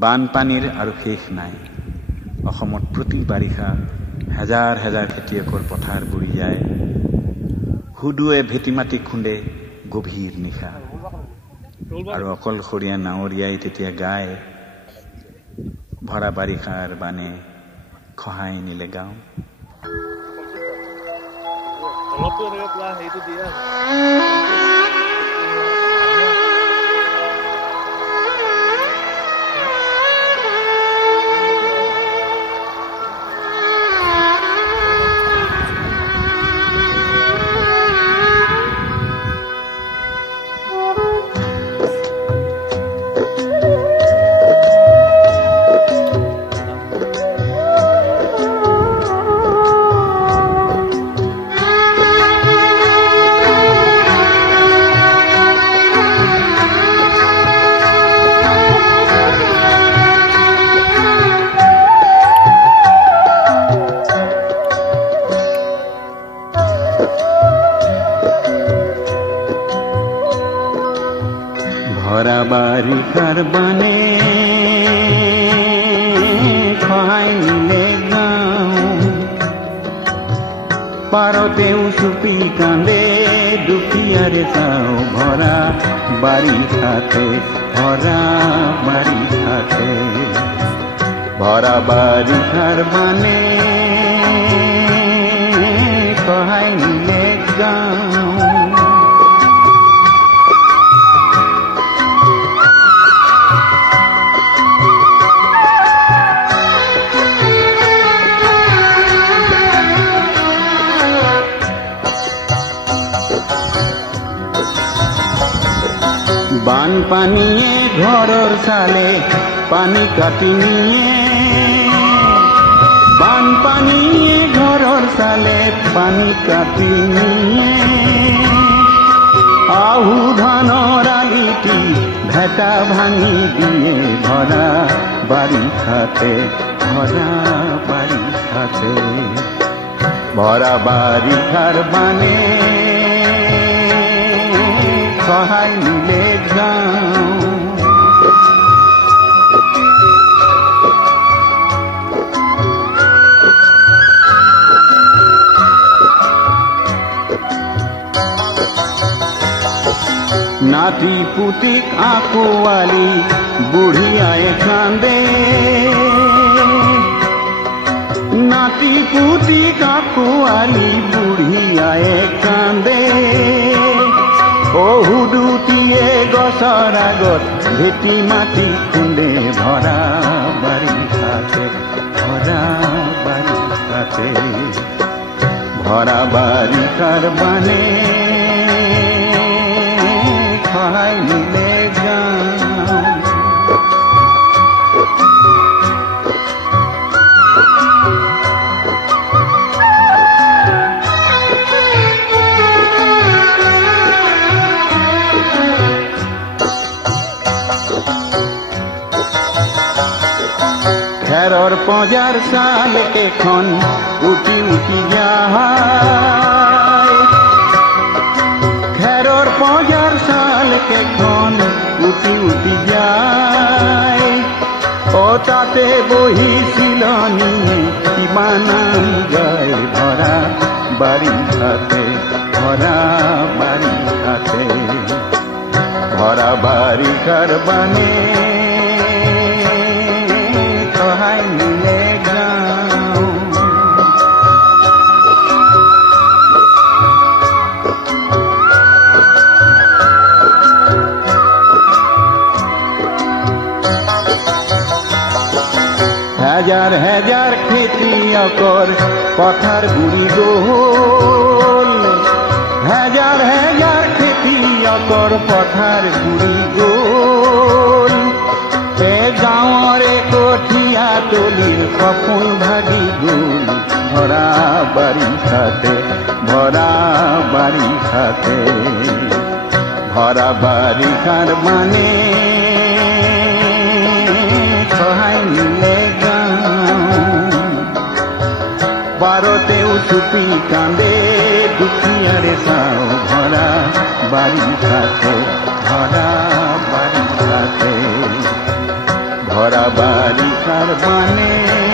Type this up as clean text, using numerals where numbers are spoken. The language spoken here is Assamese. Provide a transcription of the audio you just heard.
বানপানীৰ আৰু শেষ নাই। অসমত প্ৰতি বাৰিষা হাজাৰ হাজাৰ খেতিয়কৰ পথাৰ বুৰি যায়। হুদুৱে ভেটি মাটি খুন্দে গভীৰ নিশা, আৰু অকলশৰীয়া নাৱৰীয়াই তেতিয়া গায়, ভৰা বাৰিষাৰ বানে খহাই নিলে গাঁও। ভৰা বাৰিষাৰ বানে খহাই নিলে গাঁও, পাৰতেও চুপি কান্দে দুখীয়াৰে চাও। ভৰা বাৰিষাতে, ভৰা বাৰিষাতে, ভৰা বাৰিষাৰ বানে খহাই নিলে গাঁও। বানপানীয়ে ঘৰৰ চালে পানী কাটি নিয়ে, বানপানীয়ে ঘৰৰ চালে পানী কাটি নিয়ে। আহু ধানৰ আলিটি ভেটা ভাঙি দিয়ে, ভৰা বাৰিষাতে, ভৰা বাৰিষাতে, ভৰা বাৰিষাৰ বানে খহাই নিলে গাঁও। নাতি পুতিক আঁকোৱালি বুঢ়িয়াই কান্দে, নাতি পুতিক আঁকোৱালি বুঢ়িয়াই কান্দে। হুদুটিয়ে গছৰ আগত ভেটি মাটি খুন্দে, ভৰা বাৰিষাতে, ভৰা বাৰিষাতে, ভৰা বাৰিষাৰ বানে খহাই নিলে গাঁও। খেৰৰ পঁজাৰ চাল এখন উঠি উঠি যায়, খেৰৰ পঁজাৰ চাল এখন উঠি উঠি যায়। ও তাতে বহি চিলনীয়ে কিবা নাম গায়, ভৰা বাৰিষাতে, ভৰা বাৰিষাতে, ভৰা বাৰিষাৰ বানে খহাই নিলে গাঁও। হাজাৰ হাজাৰ খেতিয়কৰ পথাৰ বুৰি গ'ল, হাজাৰ হাজাৰ খেতিয়কৰ পথাৰ বুৰি গ'ল। গাঁৱৰে কঠীয়া তলিৰ সপোন ভাগি গ'ল, ভৰা বাৰিষাতে, ভৰা বাৰিষাতে, ভৰা বাৰিষাৰ বানে খহাই নিলে গাঁও। পাৰতেও চুপি কান্দে দুখীয়াৰে চাও, ভৰা বাৰিষাতে, ভৰা বাৰিষাতে, ভৰা ভৰা বাৰিষাৰ বানে